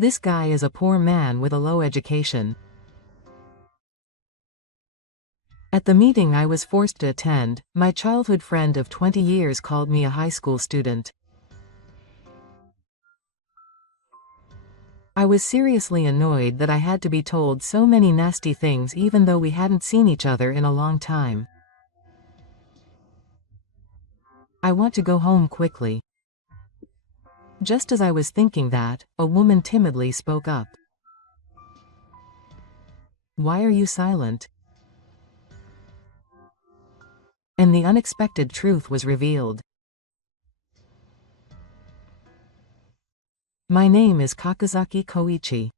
This guy is a poor man with a low education. At the meeting I was forced to attend, my childhood friend of 20 years called me a high school student. I was seriously annoyed that I had to be told so many nasty things even though we hadn't seen each other in a long time. I want to go home quickly. Just as I was thinking that, a woman timidly spoke up. Why are you silent? And the unexpected truth was revealed. My name is Kakazaki Koichi.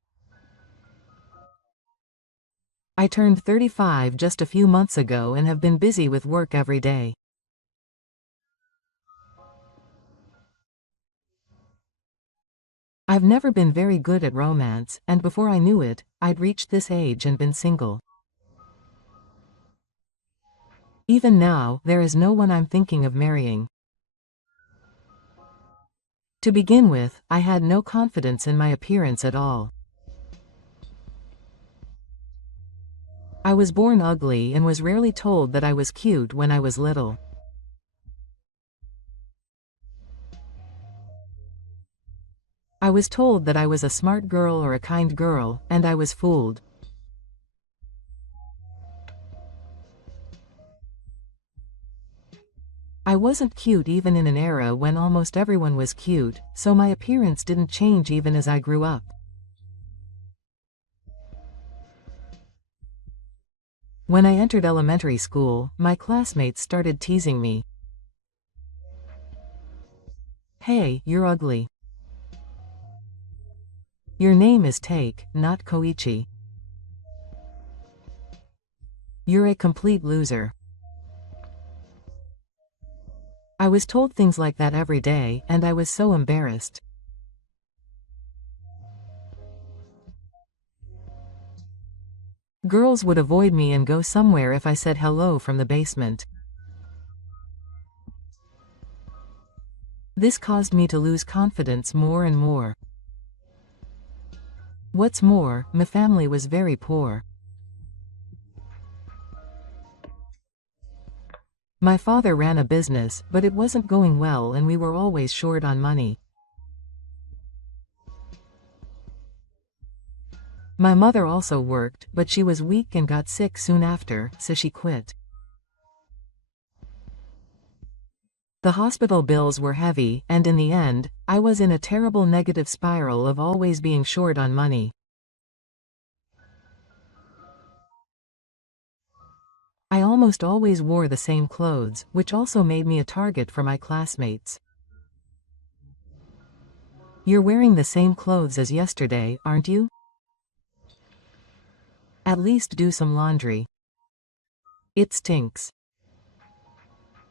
I turned 35 just a few months ago and have been busy with work every day. I've never been very good at romance, and before I knew it, I'd reached this age and been single. Even now, there is no one I'm thinking of marrying. To begin with, I had no confidence in my appearance at all. I was born ugly and was rarely told that I was cute when I was little. I was told that I was a smart girl or a kind girl, and I was fooled. I wasn't cute even in an era when almost everyone was cute, so my appearance didn't change even as I grew up. When I entered elementary school, my classmates started teasing me. Hey, you're ugly. Your name is Take, not Koichi. You're a complete loser. I was told things like that every day, and I was so embarrassed. Girls would avoid me and go somewhere if I said hello from the basement. This caused me to lose confidence more and more. What's more, my family was very poor. My father ran a business, but it wasn't going well and we were always short on money. My mother also worked, but she was weak and got sick soon after, so she quit. The hospital bills were heavy, and in the end, I was in a terrible negative spiral of always being short on money. I almost always wore the same clothes, which also made me a target for my classmates. You're wearing the same clothes as yesterday, aren't you? At least do some laundry. It stinks.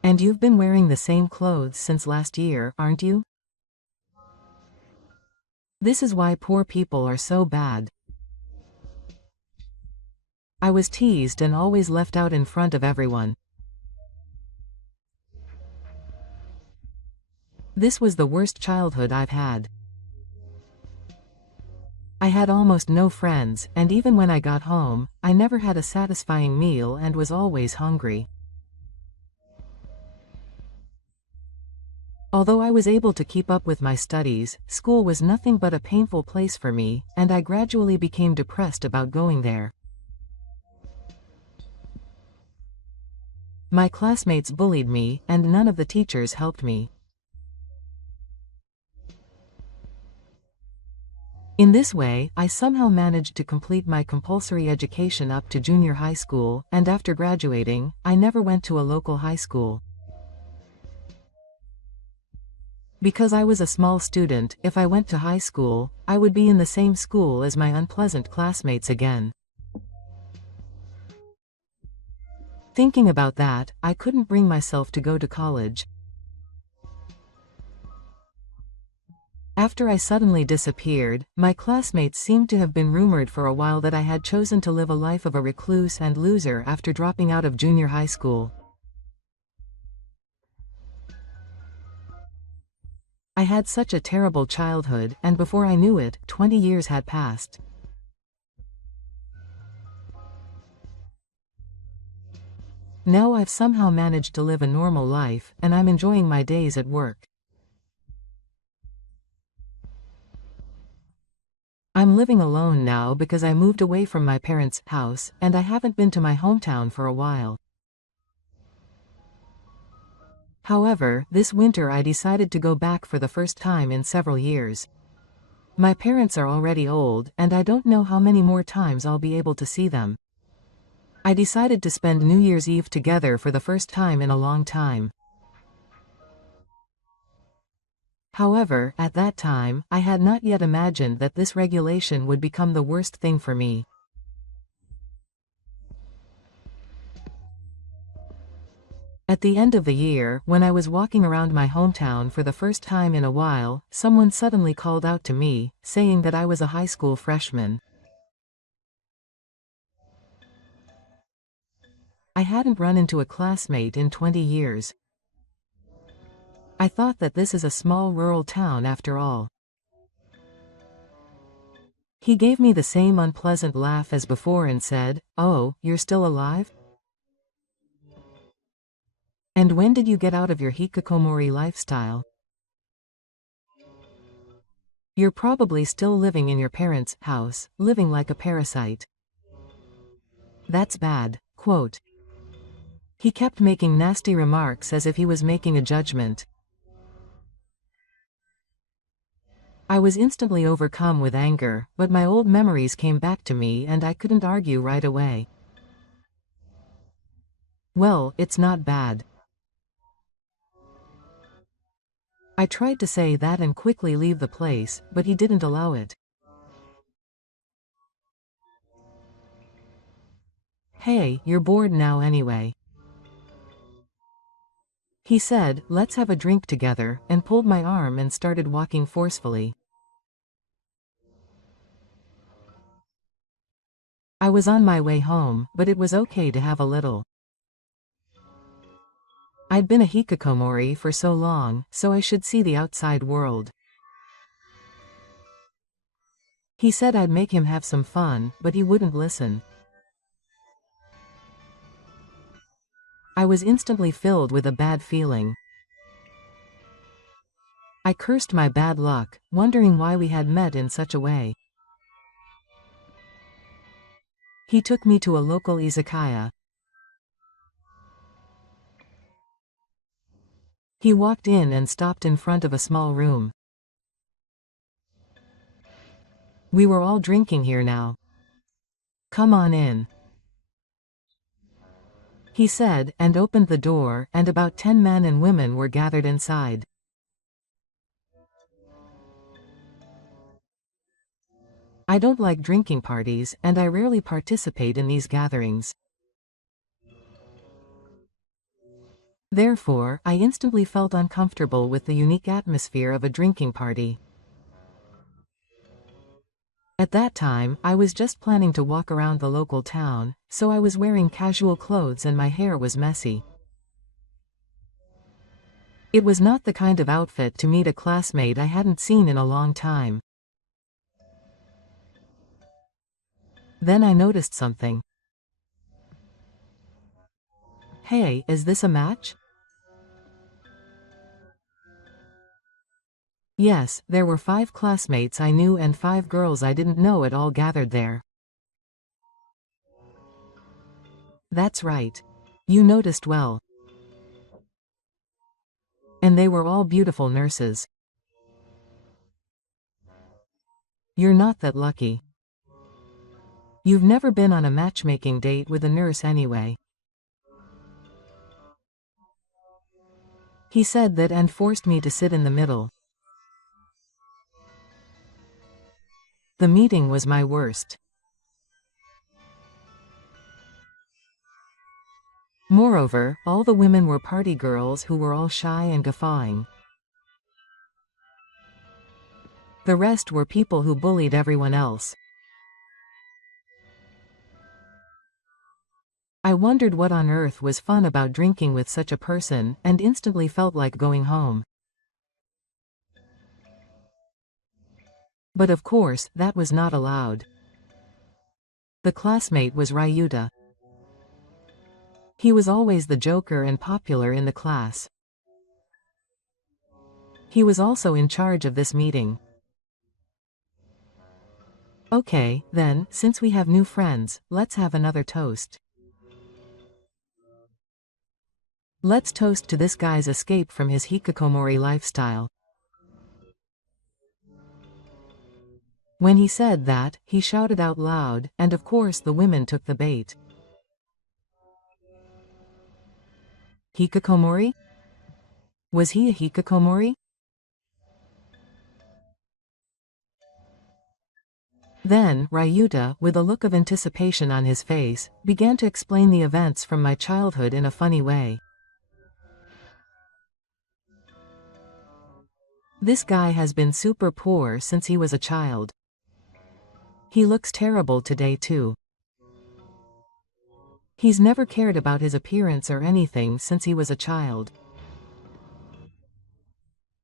And you've been wearing the same clothes since last year, aren't you? This is why poor people are so bad. I was teased and always left out in front of everyone. This was the worst childhood I've had. I had almost no friends, and even when I got home, I never had a satisfying meal and was always hungry. Although I was able to keep up with my studies, school was nothing but a painful place for me, and I gradually became depressed about going there. My classmates bullied me, and none of the teachers helped me. In this way, I somehow managed to complete my compulsory education up to junior high school, and after graduating, I never went to a local high school. Because I was a small student, if I went to high school, I would be in the same school as my unpleasant classmates again. Thinking about that, I couldn't bring myself to go to college. After I suddenly disappeared, my classmates seemed to have been rumored for a while that I had chosen to live a life of a recluse and loser after dropping out of junior high school. I had such a terrible childhood, and before I knew it, 20 years had passed. Now I've somehow managed to live a normal life, and I'm enjoying my days at work. I'm living alone now because I moved away from my parents' house, and I haven't been to my hometown for a while. However, this winter I decided to go back for the first time in several years. My parents are already old, and I don't know how many more times I'll be able to see them. I decided to spend New Year's Eve together for the first time in a long time. However, at that time, I had not yet imagined that this regulation would become the worst thing for me. At the end of the year, when I was walking around my hometown for the first time in a while, someone suddenly called out to me, saying that I was a high school freshman. I hadn't run into a classmate in 20 years. I thought that this is a small rural town after all. He gave me the same unpleasant laugh as before and said, "Oh, you're still alive? And when did you get out of your hikikomori lifestyle? You're probably still living in your parents' house, living like a parasite. That's bad." Quote. He kept making nasty remarks as if he was making a judgment. I was instantly overcome with anger, but my old memories came back to me and I couldn't argue right away. Well, it's not bad. I tried to say that and quickly leave the place, but he didn't allow it. "Hey, you're bored now anyway," he said. "Let's have a drink together," and pulled my arm and started walking forcefully. I was on my way home, but it was okay to have a little. I'd been a hikikomori for so long, so I should see the outside world. He said I'd make him have some fun, but he wouldn't listen. I was instantly filled with a bad feeling. I cursed my bad luck, wondering why we had met in such a way. He took me to a local izakaya. He walked in and stopped in front of a small room. "We were all drinking here now. Come on in," he said, and opened the door, and about 10 men and women were gathered inside. I don't like drinking parties, and I rarely participate in these gatherings. Therefore, I instantly felt uncomfortable with the unique atmosphere of a drinking party. At that time, I was just planning to walk around the local town, so I was wearing casual clothes and my hair was messy. It was not the kind of outfit to meet a classmate I hadn't seen in a long time. Then I noticed something. "Hey, is this a match?" Yes, there were 5 classmates I knew and 5 girls I didn't know at all gathered there. That's right. You noticed well. And they were all beautiful nurses. You're not that lucky. You've never been on a matchmaking date with a nurse anyway. He said that and forced me to sit in the middle. The meeting was my worst. Moreover, all the women were party girls who were all shy and guffawing. The rest were people who bullied everyone else. I wondered what on earth was fun about drinking with such a person, and instantly felt like going home. But of course, that was not allowed. The classmate was Ryuta. He was always the joker and popular in the class. He was also in charge of this meeting. Okay, then, since we have new friends, let's have another toast. Let's toast to this guy's escape from his hikikomori lifestyle. When he said that, he shouted out loud, and of course the women took the bait. Hikikomori? Was he a hikikomori? Then, Ryuta, with a look of anticipation on his face, began to explain the events from my childhood in a funny way. This guy has been super poor since he was a child. He looks terrible today too. He's never cared about his appearance or anything since he was a child.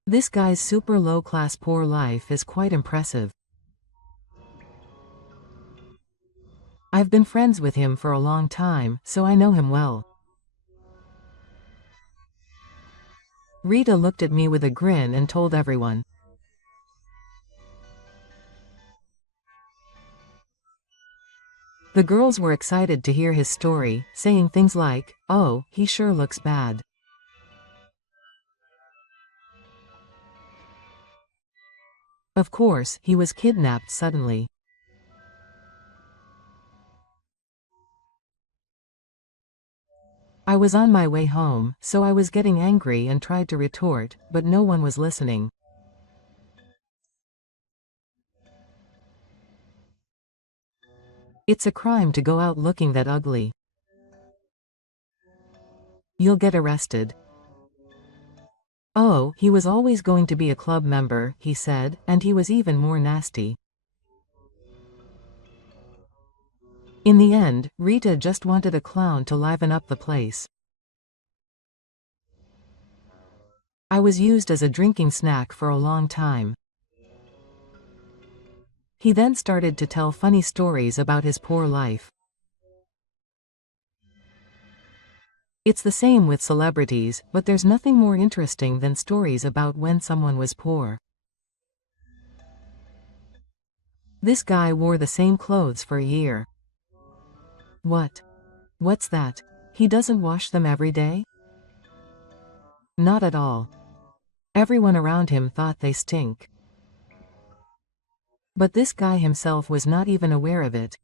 This guy's super low-class poor life is quite impressive. I've been friends with him for a long time, so I know him well. Rita looked at me with a grin and told everyone. The girls were excited to hear his story, saying things like, "Oh, he sure looks bad." Of course, he was kidnapped suddenly. I was on my way home, so I was getting angry and tried to retort, but no one was listening. It's a crime to go out looking that ugly. You'll get arrested. Oh, he was always going to be a club member, he said, and he was even more nasty. In the end, Rita just wanted a clown to liven up the place. I was used as a drinking snack for a long time. He then started to tell funny stories about his poor life. It's the same with celebrities, but there's nothing more interesting than stories about when someone was poor. This guy wore the same clothes for a year. What? What's that? He doesn't wash them every day? Not at all. Everyone around him thought they stink. But this guy himself was not even aware of it.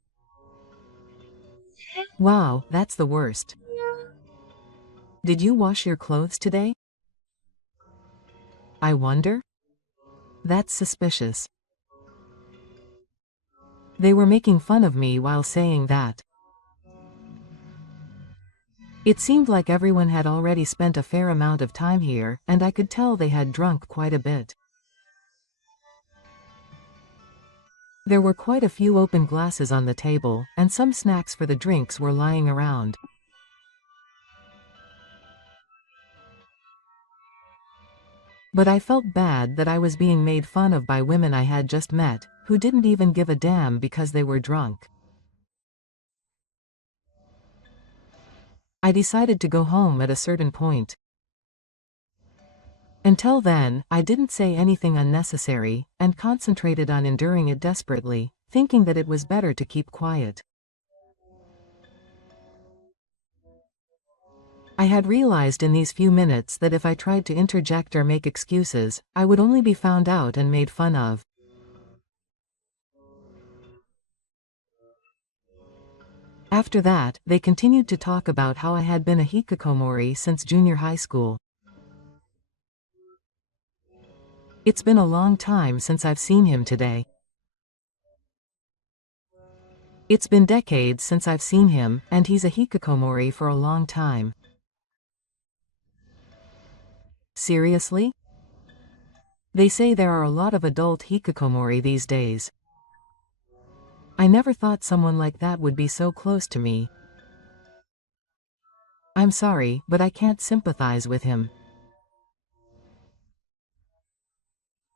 Wow, that's the worst. Did you wash your clothes today? I wonder? That's suspicious. They were making fun of me while saying that. It seemed like everyone had already spent a fair amount of time here, and I could tell they had drunk quite a bit. There were quite a few open glasses on the table, and some snacks for the drinks were lying around. But I felt bad that I was being made fun of by women I had just met, who didn't even give a damn because they were drunk. I decided to go home at a certain point. Until then, I didn't say anything unnecessary, and concentrated on enduring it desperately, thinking that it was better to keep quiet. I had realized in these few minutes that if I tried to interject or make excuses, I would only be found out and made fun of. After that, they continued to talk about how I had been a hikikomori since junior high school. It's been a long time since I've seen him today. It's been decades since I've seen him, and he's a hikikomori for a long time. Seriously? They say there are a lot of adult hikikomori these days. I never thought someone like that would be so close to me. I'm sorry, but I can't sympathize with him.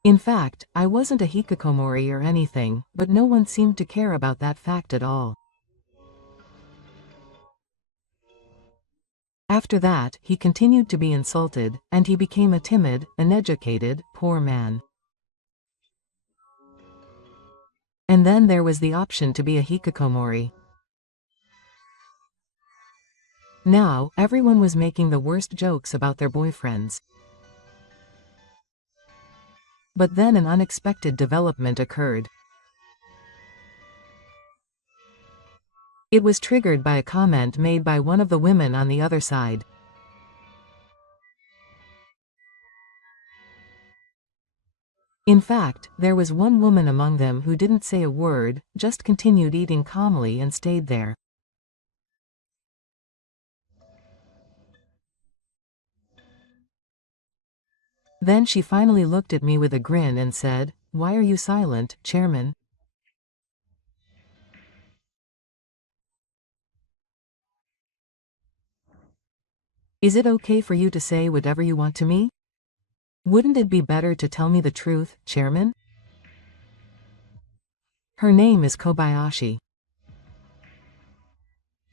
In fact, I wasn't a hikikomori or anything, but no one seemed to care about that fact at all. After that, he continued to be insulted, and he became a timid, uneducated, poor man. And then there was the option to be a hikikomori. Now, everyone was making the worst jokes about their boyfriends. But then an unexpected development occurred. It was triggered by a comment made by one of the women on the other side. In fact, there was one woman among them who didn't say a word, just continued eating calmly and stayed there. Then she finally looked at me with a grin and said, "Why are you silent, Chairman?" Is it okay for you to say whatever you want to me? Wouldn't it be better to tell me the truth, Chairman? Her name is Kobayashi.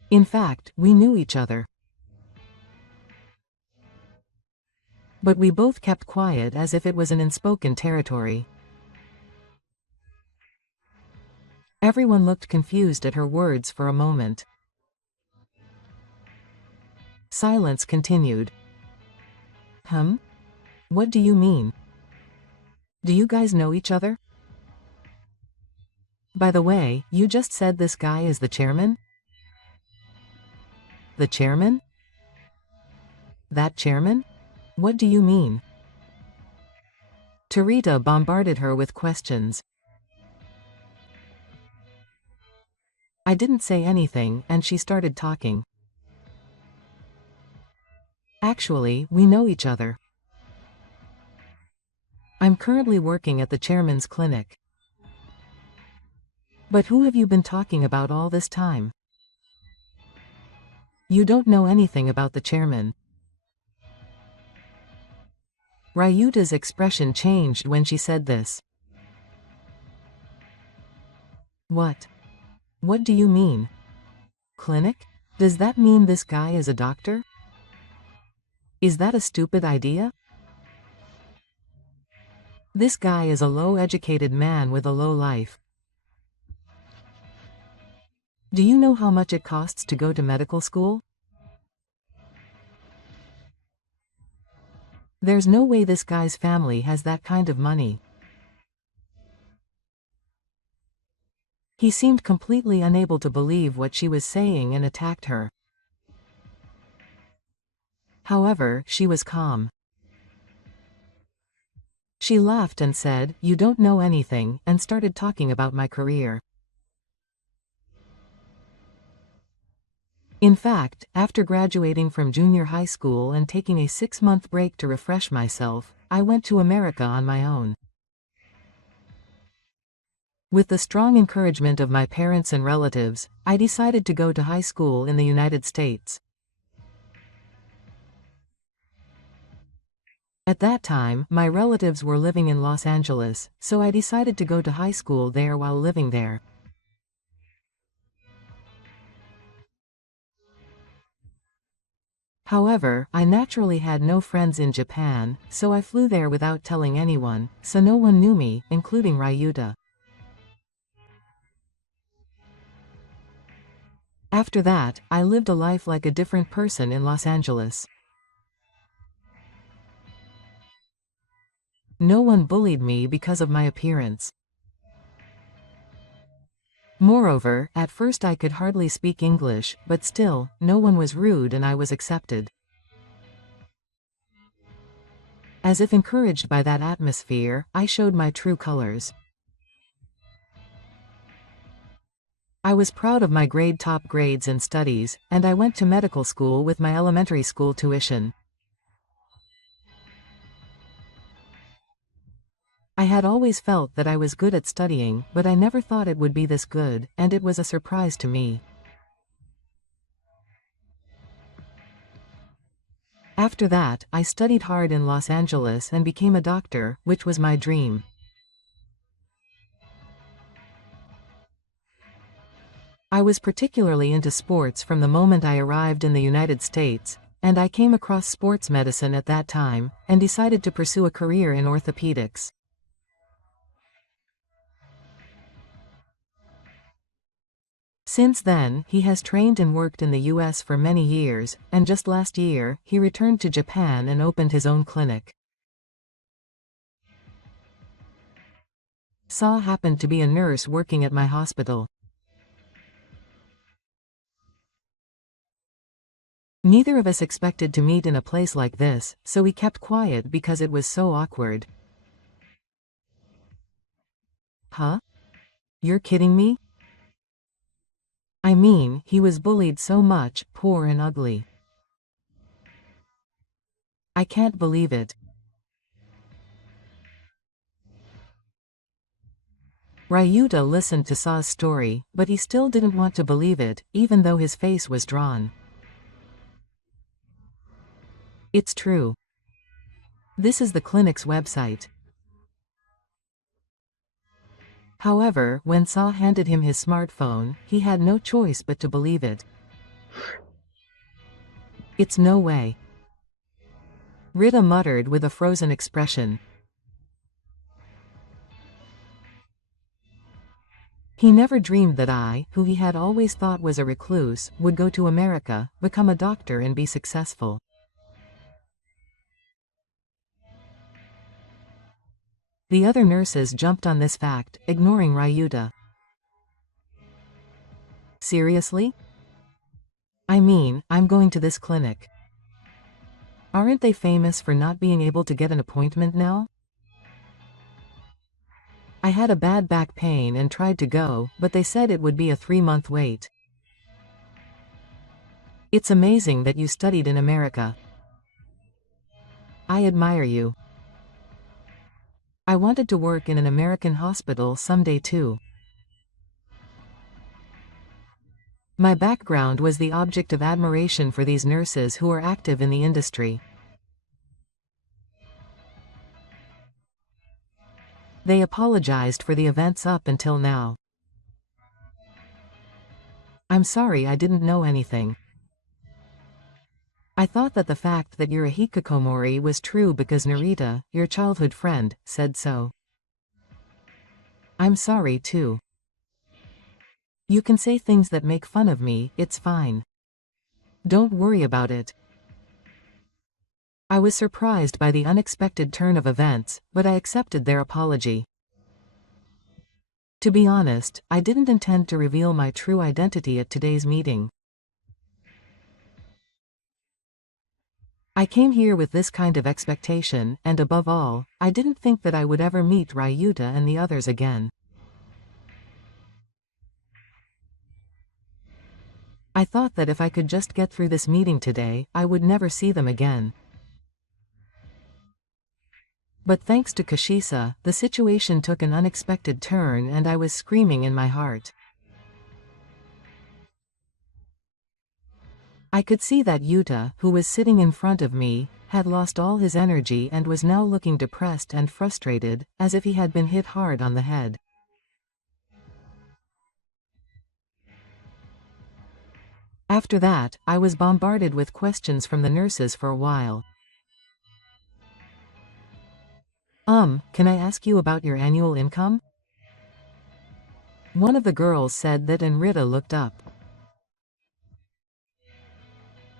In fact, we knew each other. But we both kept quiet as if it was an unspoken territory. Everyone looked confused at her words for a moment. Silence continued. What do you mean? Do you guys know each other? By the way, you just said this guy is the chairman? The chairman? That chairman? What do you mean? Tarita bombarded her with questions. I didn't say anything, and she started talking. Actually, we know each other. I'm currently working at the chairman's clinic. But who have you been talking about all this time? You don't know anything about the chairman. Ryuta's expression changed when she said this. What? What do you mean? Clinic? Does that mean this guy is a doctor? Is that a stupid idea? This guy is a low-educated man with a low life. Do you know how much it costs to go to medical school? There's no way this guy's family has that kind of money. He seemed completely unable to believe what she was saying and attacked her. However, she was calm. She laughed and said, "You don't know anything," and started talking about my career. In fact, after graduating from junior high school and taking a 6-month break to refresh myself, I went to America on my own. With the strong encouragement of my parents and relatives, I decided to go to high school in the United States. At that time, my relatives were living in Los Angeles, so I decided to go to high school there while living there. However, I naturally had no friends in Japan, so I flew there without telling anyone, so no one knew me, including Ryuta. After that, I lived a life like a different person in Los Angeles. No one bullied me because of my appearance. Moreover, at first I could hardly speak English, but still, no one was rude and I was accepted. As if encouraged by that atmosphere, I showed my true colors. I was proud of my top grades and studies, and I went to medical school with my elementary school tuition. I had always felt that I was good at studying, but I never thought it would be this good, and it was a surprise to me. After that, I studied hard in Los Angeles and became a doctor, which was my dream. I was particularly into sports from the moment I arrived in the United States, and I came across sports medicine at that time, and decided to pursue a career in orthopedics. Since then, he has trained and worked in the US for many years, and just last year, he returned to Japan and opened his own clinic. Saw happened to be a nurse working at my hospital. Neither of us expected to meet in a place like this, so we kept quiet because it was so awkward. Huh? You're kidding me? I mean, he was bullied so much, poor and ugly. I can't believe it. Ryuta listened to Saw's story, but he still didn't want to believe it, even though his face was drawn. It's true. This is the clinic's website. However, when Saw handed him his smartphone, he had no choice but to believe it. It's no way. Rita muttered with a frozen expression. He never dreamed that I, who he had always thought was a recluse, would go to America, become a doctor and be successful. The other nurses jumped on this fact, ignoring Ryuta. Seriously? I mean, I'm going to this clinic. Aren't they famous for not being able to get an appointment now? I had a bad back pain and tried to go, but they said it would be a 3-month wait. It's amazing that you studied in America. I admire you. I wanted to work in an American hospital someday too. My background was the object of admiration for these nurses who are active in the industry. They apologized for the events up until now. I'm sorry, I didn't know anything. I thought that the fact that you're a hikikomori was true because Narita, your childhood friend, said so. I'm sorry too. You can say things that make fun of me, it's fine. Don't worry about it. I was surprised by the unexpected turn of events, but I accepted their apology. To be honest, I didn't intend to reveal my true identity at today's meeting. I came here with this kind of expectation, and above all, I didn't think that I would ever meet Ryuta and the others again. I thought that if I could just get through this meeting today, I would never see them again. But thanks to Kashisa, the situation took an unexpected turn and I was screaming in my heart. I could see that Yuta, who was sitting in front of me, had lost all his energy and was now looking depressed and frustrated, as if he had been hit hard on the head. After that, I was bombarded with questions from the nurses for a while. Can I ask you about your annual income? One of the girls said that and Rita looked up.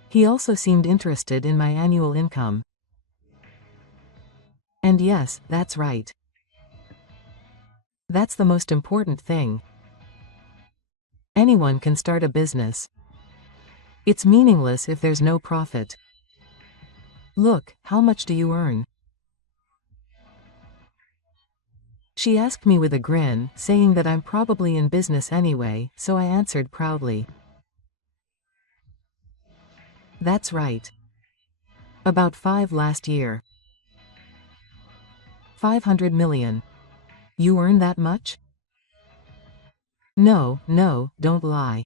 He also seemed interested in my annual income. And yes, that's right. That's the most important thing. Anyone can start a business. It's meaningless if there's no profit. Look, how much do you earn? She asked me with a grin, saying that I'm probably in business anyway, so I answered proudly. That's right. About 5 last year. 500 million. You earn that much? No, don't lie.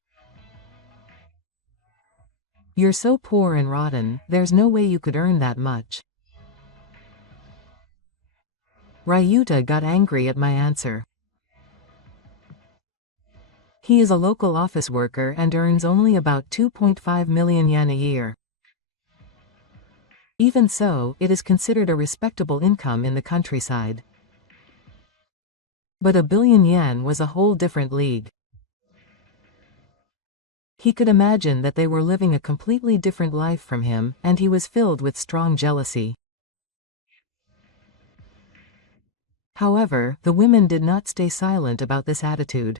You're so poor and rotten, there's no way you could earn that much. Ryuta got angry at my answer. He is a local office worker and earns only about 2.5 million yen a year. Even so, it is considered a respectable income in the countryside. But 1 billion yen was a whole different league. He could imagine that they were living a completely different life from him, and he was filled with strong jealousy. However, the women did not stay silent about this attitude.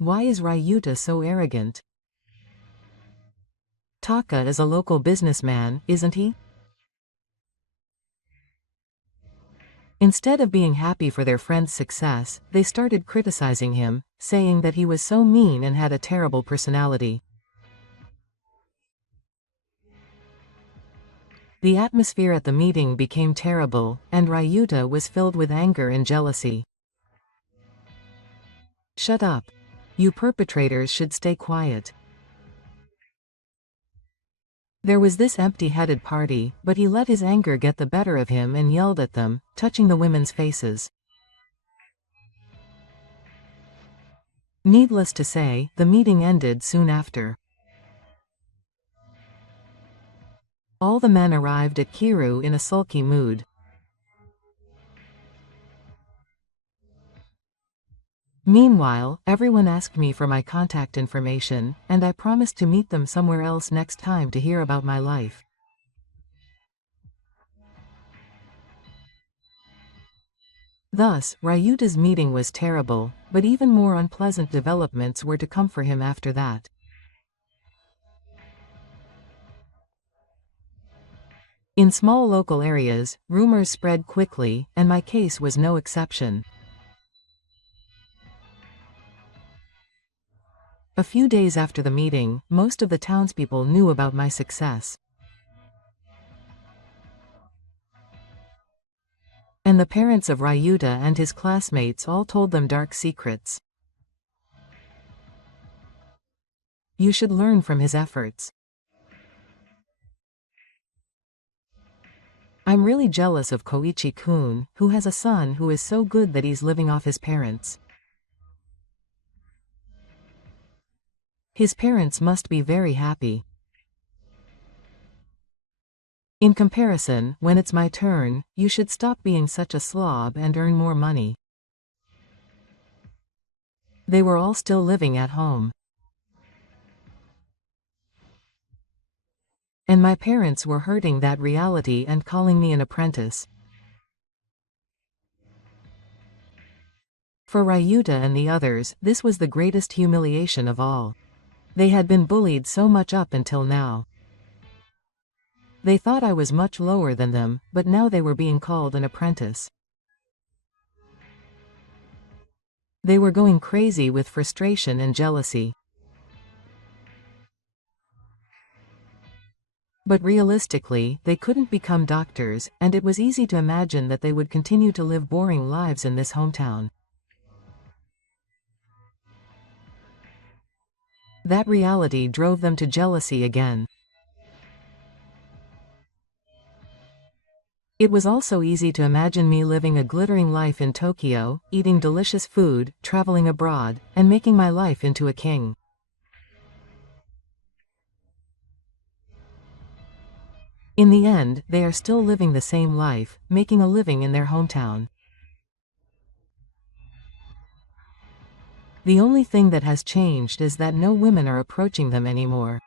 Why is Ryuta so arrogant? Taka is a local businessman, isn't he? Instead of being happy for their friend's success, they started criticizing him, saying that he was so mean and had a terrible personality. The atmosphere at the meeting became terrible, and Ryuta was filled with anger and jealousy. Shut up. You perpetrators should stay quiet. There was this empty-headed party, but he let his anger get the better of him and yelled at them, touching the women's faces. Needless to say, the meeting ended soon after. All the men arrived at Kiru in a sulky mood. Meanwhile, everyone asked me for my contact information, and I promised to meet them somewhere else next time to hear about my life. Thus, Ryuta's meeting was terrible, but even more unpleasant developments were to come for him after that. In small local areas, rumors spread quickly, and my case was no exception. A few days after the meeting, most of the townspeople knew about my success. And the parents of Ryuta and his classmates all told them dark secrets. You should learn from his efforts. I'm really jealous of Koichi-kun, who has a son who is so good that he's living off his parents. His parents must be very happy. In comparison, when it's my turn, you should stop being such a slob and earn more money. They were all still living at home. And my parents were hurting that reality and calling me an apprentice. For Ryuta and the others, this was the greatest humiliation of all. They had been bullied so much up until now. They thought I was much lower than them, but now they were being called an apprentice. They were going crazy with frustration and jealousy. But realistically, they couldn't become doctors, and it was easy to imagine that they would continue to live boring lives in this hometown. That reality drove them to jealousy again. It was also easy to imagine me living a glittering life in Tokyo, eating delicious food, traveling abroad, and making my life into a king. In the end, they are still living the same life, making a living in their hometown. The only thing that has changed is that no women are approaching them anymore.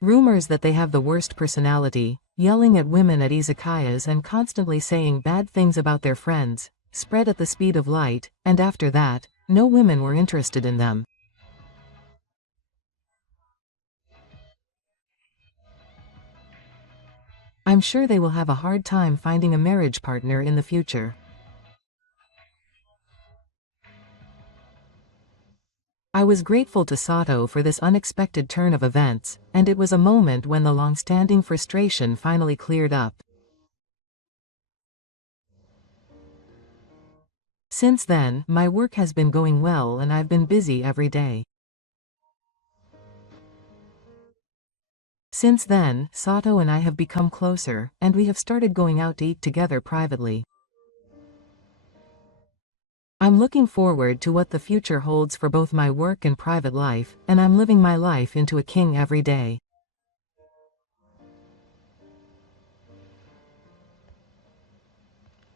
Rumors that they have the worst personality, yelling at women at izakayas and constantly saying bad things about their friends, spread at the speed of light, and after that, no women were interested in them. I'm sure they will have a hard time finding a marriage partner in the future. I was grateful to Sato for this unexpected turn of events, and it was a moment when the long-standing frustration finally cleared up. Since then, my work has been going well and I've been busy every day. Since then, Sato and I have become closer, and we have started going out to eat together privately. I'm looking forward to what the future holds for both my work and private life, and I'm living my life into a king every day.